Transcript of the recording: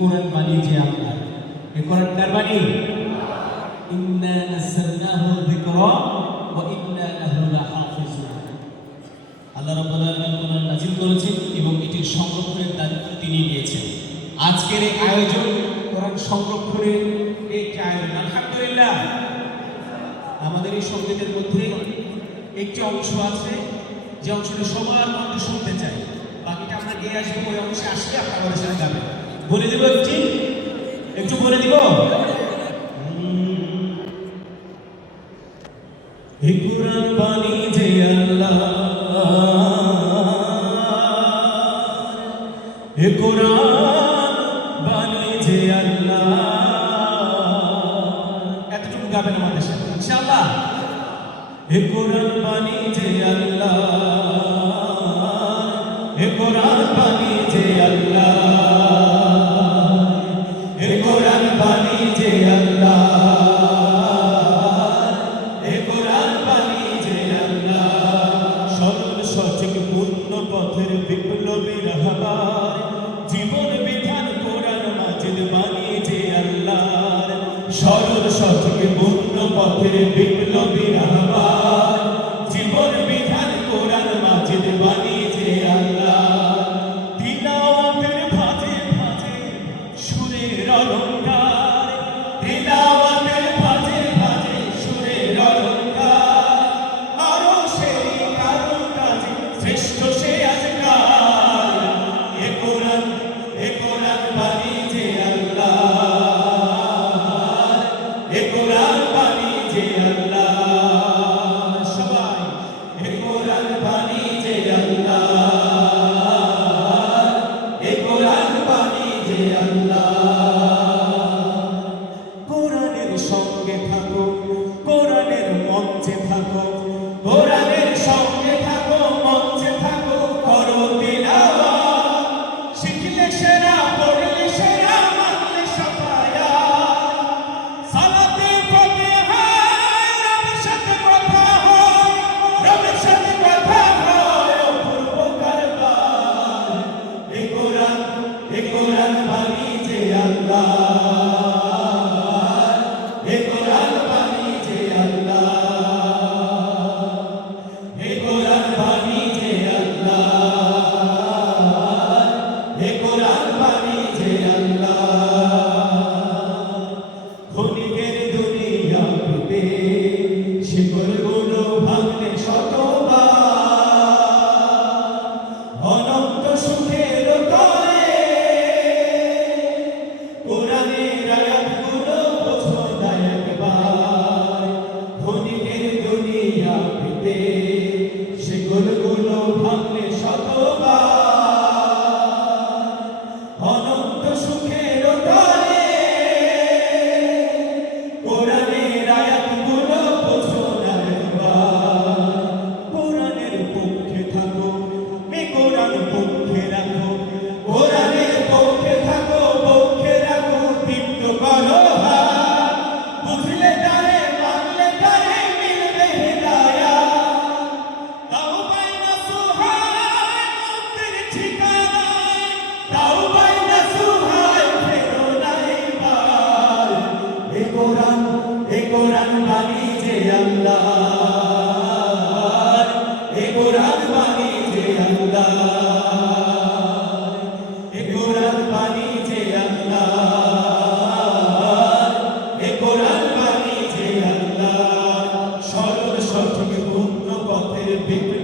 কোরআন বানিয়েছে আল্লাহ। এই কোরআন কার বাণী? ইন্না নাযালনাহু যিকরা ওয়া ইন্না লাহু লাহাফিজুন। আল্লাহ রাব্বুল আলামিন কোরআন নাযিল করেছেন এবং এটির সংরক্ষণের দায়িত্ব তিনি নিয়েছেন। আজকের এই আয়োজন কোরআন সংরক্ষণের একটি আয়োজন। আলহামদুলিল্লাহ। আমাদের এই সঙ্গীতের মধ্যে একটি অংশ আছে যে অংশটা সবার কণ্ঠ শুনতে চাই, বাকিটা আমরা গিয়ে আসবো। ওই অংশে আসলে আপনারা আমাদের সাথে গাবেন। বলে দেবো একটু বলে দিব। হে কোরআন বাণী যে আল্লাহ, হে কোরআন বাণী যে আল্লাহ, এতটুকু গাবেন আমাদের সাথে ইনশাআল্লাহ। হে কোরআন বাণী যে আল্লাহ, হে কোরআন বাণী যে আল্লাহ, হে কোরআন বাণী যে আল্লাহ, হে কোরআন বাণী যে আল্লাহ, সরল সঠিক পূর্ণ পথের বিপ্লবী রাহবার, জীবন বিধান কোরআন মাজিদ বাণী যে আল্লাহ, সরল সঠিক পূর্ণ পথের বিপ্লবী রাহবার, জীবন বিধান কোরআন মাজিদ বাণী যে আল্লাহ, তিলাওয়াতের ভাজে ভাজে সুরের অলংকার, তিলাওয়াতের ভাজে ভাজে সুরের অলংকার, আরো সেই কারণ কাজে শ্রেষ্ঠ সে আজকাল, এ কোরআন বাণী যে আল্লাহ, এ কোরআন বাণী যে আল্লাহ, সবাই এ কোরআন বাণী যে আল্লাহ, এ কোরআন বাণী যে আল্লাহ। কোরআনের সঙ্গে থাকো, কোরআনের মঞ্চে থাকো, কোরআনের সঙ্গে থাকো, মঞ্চে থাকো, করো তিলাওয়াত, শিখলে সেরা, পড়লে সেরা, মানলে সাফায়াত, সালাতে ফাতিহা, রবের সাথে কথা হয়, রবের সাথে কথা হয়, অপূর্ব কারবার, এ কোরআন বাণী যে আল্লাহ, এ কোরআন বাণী যে আল্লাহ, এ কোরআন বাণী যে আল্লাহ, এ কোরআন বাণী যে আল্লাহ। ক্ষণিকের দুনিয়াতে শিকড়গুলো ভাঙলে শতবার, অনন্ত সুখের তরে কোরআনের আয়াতগুলো বোঝো না একবার। ক্ষণিকের দুনিয়াতে শিকড়গুলো ভাঙলে শতবার, অনন্ত সুখের তরে কোরআনের আয়াতগুলো বোঝো না একবার। কোরআনের পক্ষে থাকো, এ কোরআন পক্ষে রাখো, কোরআনের পক্ষে থাকো, পক্ষে রাখো, দীপ্ত করো হাত, বুঝলে তারে, মানলে তারে, মিলবে হেদায়াত। তাওবায় নাসুহায় মুক্তির ঠিকানায়, তাওবায় নাসুহায় ফেরো না এবার। এ কোরআন বাণী যে আল্লাহ, এ কোরআন বাণী যে আল্লাহ, এ কোরআন বাণী যে আল্লাহ, এ কোরআন বাণী যে আল্লাহ, সরল সঠিক পূর্ণ পথের বিপ্লবী